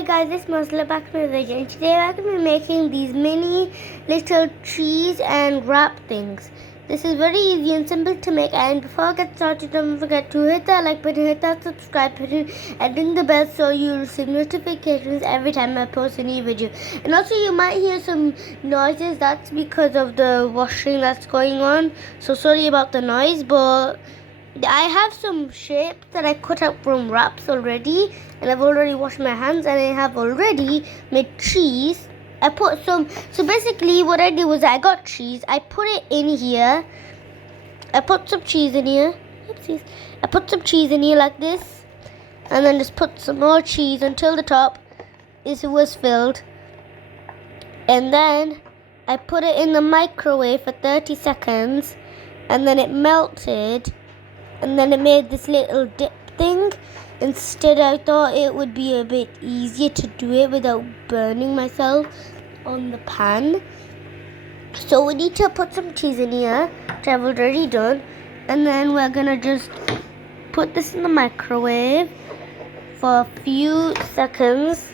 Hi guys, it's Muslim back from the video, and today I'm going to be making these mini little cheese and wrap things. This is very easy and simple to make, and before I get started, don't forget to hit that like button, hit that subscribe button, and ring the bell so you receive notifications every time I post a new video. And also you might hear some noises, that's because of the washing that's going on, so sorry about the noise, but I have some shapes that I cut out from wraps already, and I've already washed my hands, and I have already made cheese. I put some, so basically what I did was I got cheese, I put it in here, I put some cheese in here, oopsies, I put some cheese in here like this, and then just put some more cheese until the top was filled, and then I put it in the microwave for 30 seconds, and then it melted. And then it made this little dip thing. Instead, I thought it would be a bit easier to do it without burning myself on the pan. So we need to put some cheese in here, which I've already done. And then we're going to just put this in the microwave for a few seconds.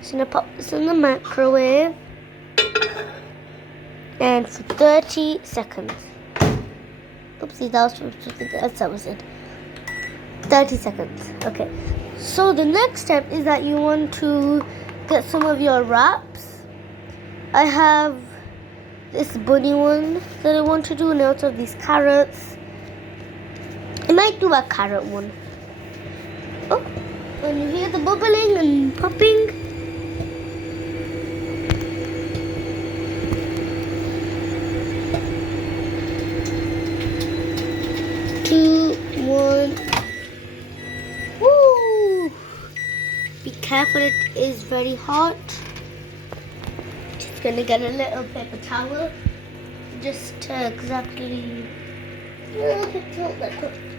Just going to pop this in the microwave. And for 30 seconds. Oopsie, that was something else I was in. 30 seconds. Okay. So the next step is that you want to get some of your wraps. I have this bunny one that I want to do, and I also have these carrots. I might do a carrot one. Oh, when you hear the bubbling and popping. 2, 1. Woo! Be careful, it is very hot. Just gonna get a little paper towel. Just to exactly.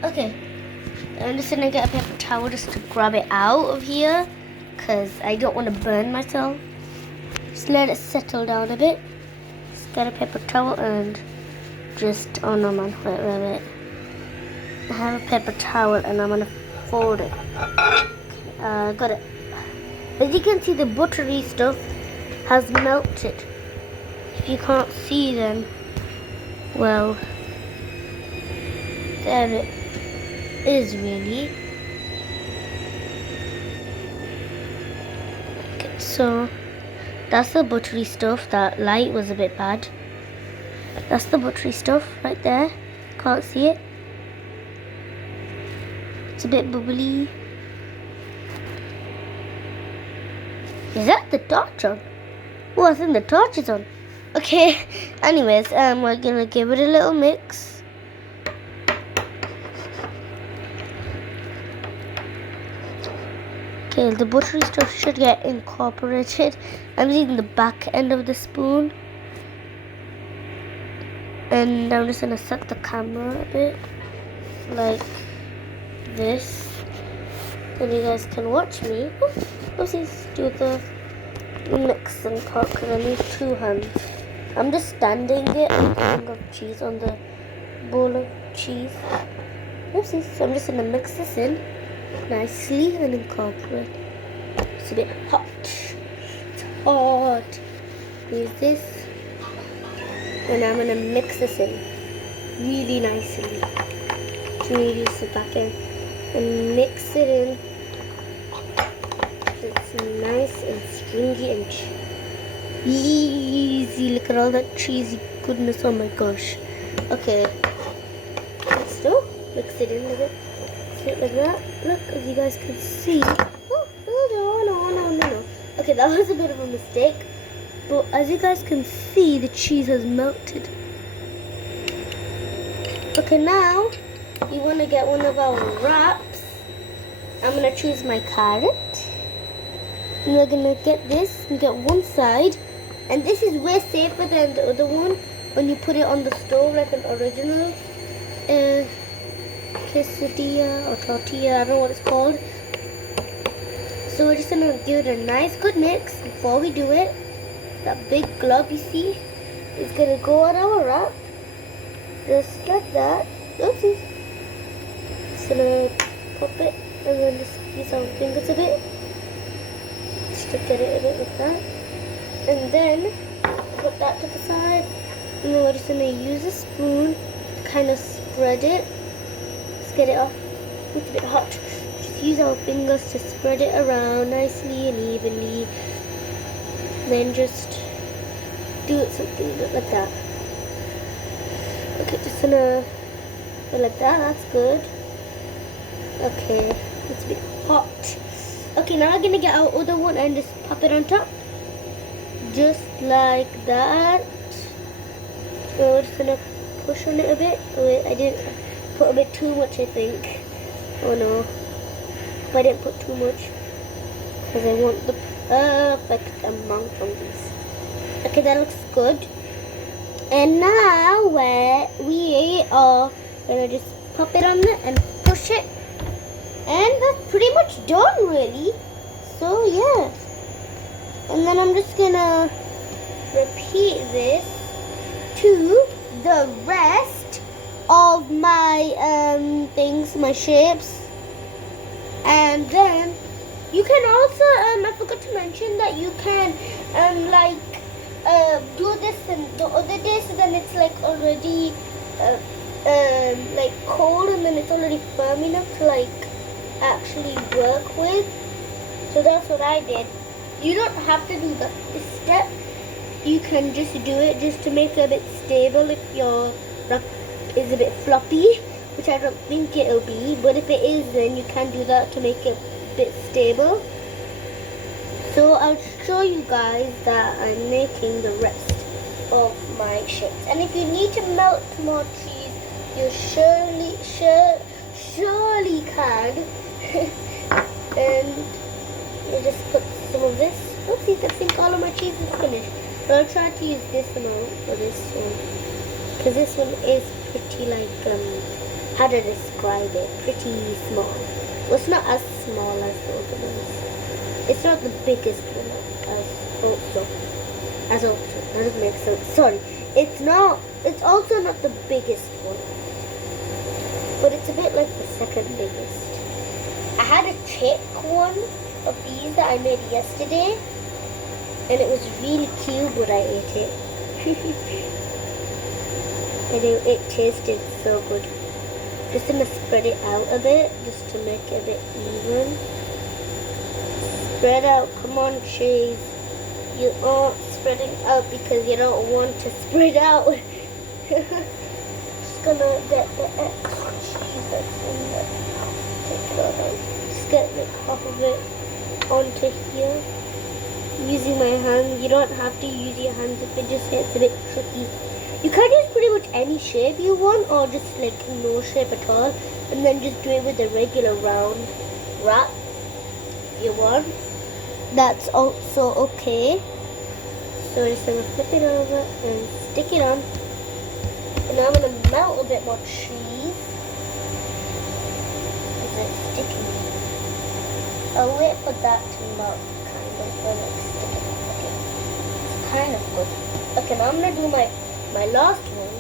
Okay. I'm just gonna get a paper towel just to grab it out of here, because I don't want to burn myself. Just let it settle down a bit. Just get a paper towel and just. Oh no, man. Wait. I have a paper towel and I'm going to fold it. Got it. As you can see, the buttery stuff has melted. If you can't see, then, well, there it is really. Okay, so that's the buttery stuff. That light was a bit bad. That's the buttery stuff right there. Can't see it. It's a bit bubbly. Is that the torch on? Oh, I think the torch is on. Okay, anyways, we're gonna give it a little mix. Okay, the buttery stuff should get incorporated. I'm using the back end of the spoon. And I'm just gonna set the camera a bit. Like this, then you guys can watch me. Let's do the mix and talk, because I need 2 hands. I'm just standing it and putting up cheese on the bowl of cheese. Oopsies. So I'm just gonna mix this in nicely and incorporate. It's a bit hot. It's hot. Use this, and I'm gonna mix this in really nicely. Really sit back in and mix it in. It's nice and stringy and easy. Look at all that cheesy goodness. Oh my gosh. Okay. Let's do. Mix it in a bit. Mix it like that. Look, as you guys can see. Oh, no. Okay, that was a bit of a mistake. But as you guys can see, the cheese has melted. Okay, now you want to get one of our wraps. I'm going to choose my carrot. And we're going to get this and get one side. And this is way safer than the other one when you put it on the stove like an original quesadilla or tortilla. I don't know what it's called. So we're just going to give it a nice good mix before we do it. That big glob you see is going to go on our wrap. Just like that. Oopsies. Just gonna pop it and then just squeeze our fingers a bit. Just to get it a bit like that. And then put that to the side. And then we're just going to use a spoon to kind of spread it. Let's get it off. It's a bit hot. Just use our fingers to spread it around nicely and evenly. Then just do it something like that. Okay, just gonna go like that. That's good. Okay, it's a bit hot. Okay, now I'm gonna get our other one and just pop it on top, just like that. So we're just gonna push on it a bit. Oh wait, I didn't put a bit too much, I think. Oh no, if I didn't put too much, because I want the perfect amount of these. Okay, that looks good. And now we are gonna just pop it on there and push it, and that's pretty much done, really. So yeah, and then I'm just gonna repeat this to the rest of my things, my shapes. And then you can also I forgot to mention that you can do this and the other day, so then it's like already like cold, and then it's already firm enough to like actually work with. So that's what I did. You don't have to do this step. You can just do it just to make it a bit stable if your wrap is a bit floppy, which I don't think it'll be, but if it is, then you can do that to make it a bit stable. So I'll show you guys that I'm making the rest of my shapes. And if you need to melt more cheese, you surely can. And you just put some of this. Oopsies, I think all of my cheese is finished. But I'll try to use this amount for this one, because this one is pretty like, how to describe it, pretty small. Well, it's not as small as the other ones. It's not the biggest one as also. That doesn't make sense. Sorry. It's also not the biggest one, but it's a bit like the second biggest. I had a chick one of these that I made yesterday, and it was really cute, but I ate it. And it tasted so good. Just gonna spread it out a bit, just to make it a bit even. Spread out, come on cheese. You aren't spreading out because you don't want to spread out. Just gonna get the extra cheese that's in there. Take it out. Just get like half of it onto here. Using my hand. You don't have to use your hands if it just gets a bit tricky. You can use pretty much any shape you want, or just like no shape at all, and then just do it with a regular round wrap you want. That's also okay. So we're just gonna flip it over and stick it on. And now I'm gonna melt a bit more cheese. Is it sticking? I'll wait for that to melt kind of when it's sticking. Okay. It's kind of good. Okay, now I'm gonna do my last one,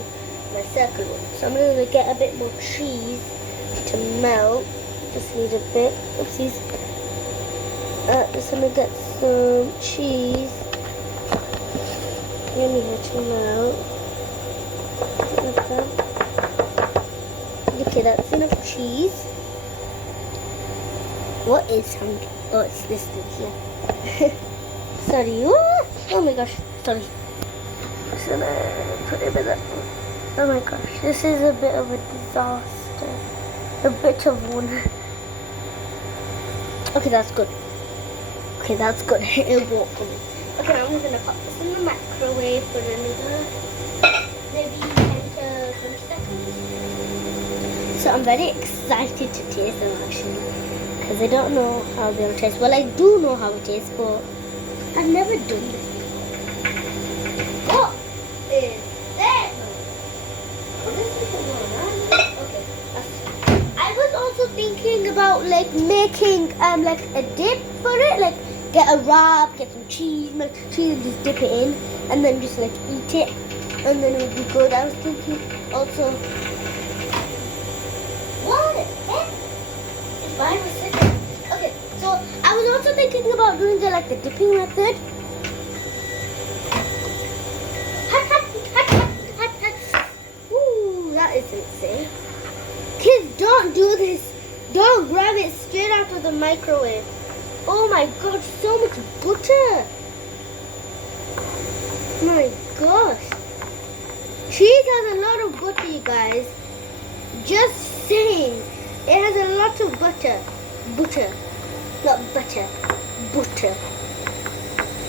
my circle one. So I'm gonna get a bit more cheese to melt. Just need a bit. Oopsies. Just gonna get some cheese. Yummy to melt. Like that. Okay, that's enough cheese. What is sound? Oh, it's this thing here. Sorry. Oh my gosh. Sorry. Just gonna put it with that. Oh my gosh. This is a bit of a disaster. A bit of one. Okay, that's good. Okay, that's good. It'll work for me. Okay, now I'm just gonna pop this in the microwave for another maybe 10 to 20 seconds. So I'm very excited to taste them actually, because I don't know how they'll taste. Well, I do know how it tastes, but I've never done this before. What is that? Okay. I was also thinking about like making like a dip for it, like get a wrap, get some cheese, melt cheese, and just dip it in, and then just like eat it, and then it would be good. I was thinking also, what the heck? If I was sitting, okay, so I was also thinking about doing the dipping method. Ooh, that isn't safe. Kids, don't do this. Don't grab it straight out of the microwave. Oh my god, so much butter. My gosh. Cheese has a lot of butter, you guys. Just saying. It has a lot of butter. Butter. Not butter. Butter.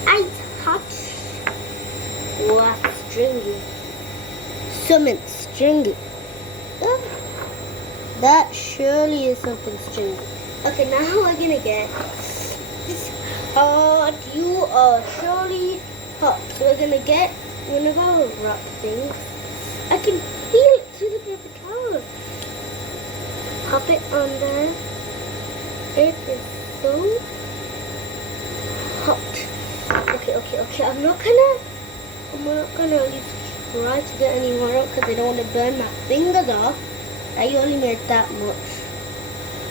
It's hot. What stringy. Something stringy. Oh, that surely is something stringy. Okay, now we're gonna get this hot. You are surely hot. So we're gonna get one of our wrap things. I can feel it through the paper towel. Pop it on there. It is so hot. Okay. I'm not gonna at least try to get any more out because I don't want to burn my fingers off. I only made that much.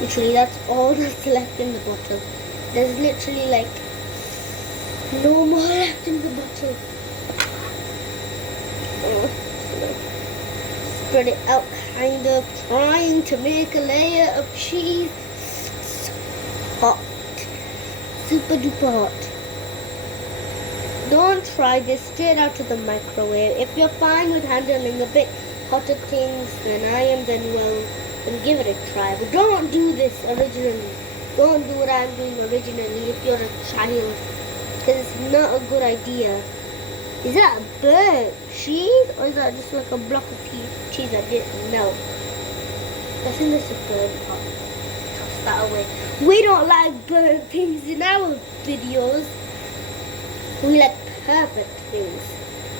Literally, that's all that's left in the bottle. There's literally like no more left in the bottle. Spread it out, kind of trying to make a layer of cheese. Hot. Super duper hot. Don't try this straight out of the microwave. If you're fine with handling a bit hotter things than I am, then give it a try. But don't do this originally. Don't do what I'm doing originally if you're a child. Because it's not a good idea. Is that a burnt cheese? Or is that just like a block of cheese I didn't know? I think this is burnt hot. Toss that away. We don't like burnt things in our videos. We like perfect things.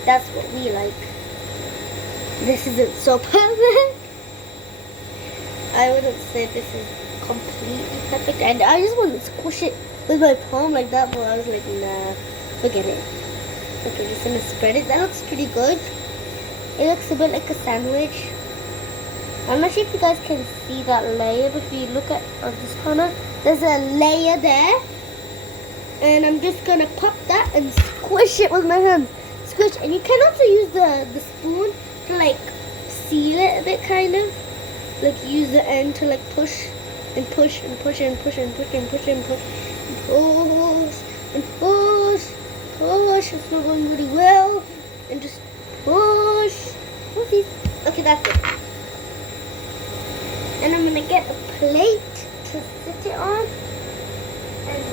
That's what we like. This isn't so perfect. I wouldn't say this is completely perfect. And I just want to squish it with my palm like that, but I was like, nah, forget it. Okay, just gonna spread it. That looks pretty good. It looks a bit like a sandwich. I'm not sure if you guys can see that layer, but if you look at this corner, there's a layer there. And I'm just gonna pop that and squish it with my hands. Squish, and you can also use the spoon to like seal it a bit, kind of. Like use the end to like push and push and push and push and push and push and push and push and push. Push. It's not going really well. And just push. Oopsies. Okay, that's it. And I'm gonna get a plate to sit it on. And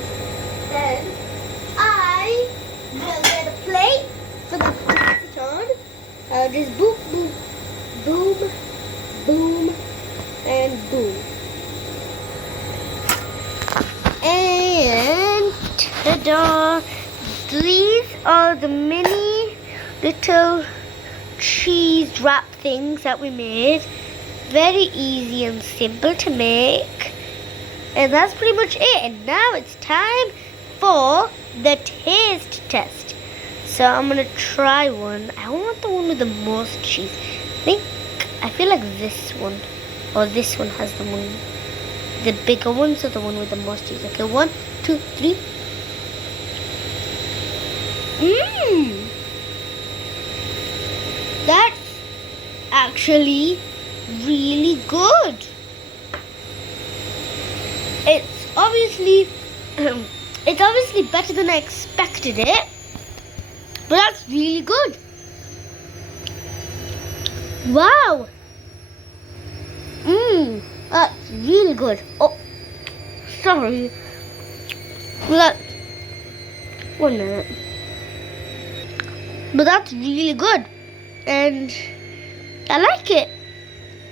then I will get a plate for the to sit on. I'll just boom, boom, boom, boom, and boom. And ta-da! These are the mini little cheese wrap things that we made. Very easy and simple to make. And that's pretty much it. And now it's time for the taste test. So I'm gonna try one. I want the one with the most cheese. I feel like this one or this one has the bigger ones are the one with the most cheese. Okay, 1, 2, 3. That's actually really good. It's obviously better than I expected it, but that's really good. Wow. That's really good. Oh, sorry. One minute. But that's really good. And I like it.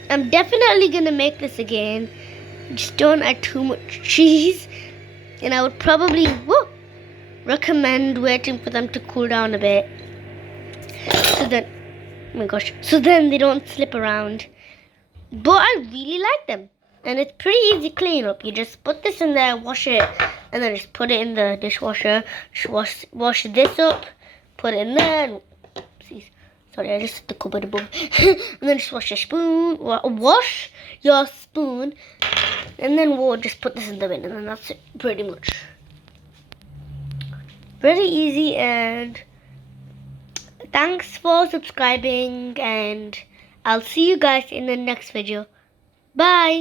I'm definitely going to make this again. Just don't add too much cheese. And I would probably recommend waiting for them to cool down a bit. So then they don't slip around. But I really like them. And it's pretty easy to clean up. You just put this in there, wash it, and then just put it in the dishwasher. Just wash this up, put it in there. And, sorry, I just hit the cupboard above. And then just wash your spoon. Wash your spoon. And then we'll just put this in the bin. And then that's it, pretty much. Very easy, and thanks for subscribing, and I'll see you guys in the next video. Bye.